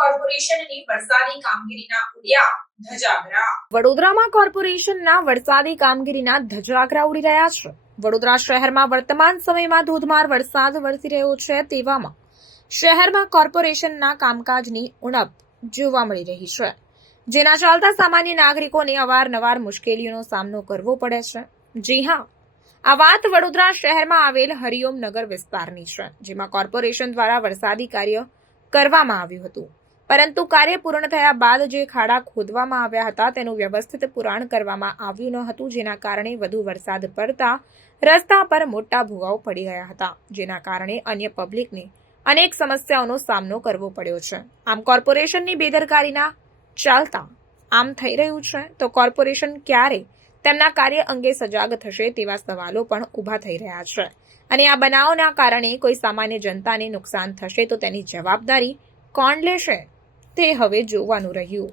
કોર્પોરેશનની વરસાદી કામગીરીના ઉડ્યા વડોદરામાં કોર્પોરેશનના વરસાદી કામગીરીના ધજાગરા ઉડી રહ્યા છે. વડોદરા શહેરમાં વર્તમાન સમયમાં ધોધમાર વરસાદ વરસી રહ્યો છે તેવામાં શહેરમાં કોર્પોરેશનના કામકાજની ઉણપ જોવા મળી રહી છે. જેના ચાલતા સામાન્ય નાગરિકોને અવારનવાર મુશ્કેલીઓનો સામનો કરવો પડે છે. જી હા, આ વાત વડોદરા શહેરમાં આવેલ હરિઓમ નગર વિસ્તારની છે, જેમાં કોર્પોરેશન દ્વારા વરસાદી કાર્ય કરવામાં આવ્યું હતું. પરંતુ કાર્ય પૂર્ણ થયા બાદ જે ખાડા ખોદવામાં આવ્યા હતા, તેનું વ્યવસ્થિત પુરાણ કરવામાં આવ્યું ન હતું, જેના કારણે વધુ વરસાદ પડતા રસ્તા પર મોટા ભૂવાઓ પડી ગયા હતા, જેના કારણે અન્ય પબ્લિકને અનેક સમસ્યાઓનો સામનો કરવો પડ્યો છે. આમ કોર્પોરેશનની બેદરકારીના ચાલતા આમ થઈ રહ્યું છે? તો કોર્પોરેશન ક્યારે તેમના કાર્ય અંગે સજાગ થશે તેવા સવાલો પણ ઊભા થઈ રહ્યા છે. અને આ બનાવના કારણે કોઈ સામાન્ય જનતાને નુકસાન થશે તો તેની જવાબદારી કોણ લેશે? તે હવે જોવાનું રહ્યું.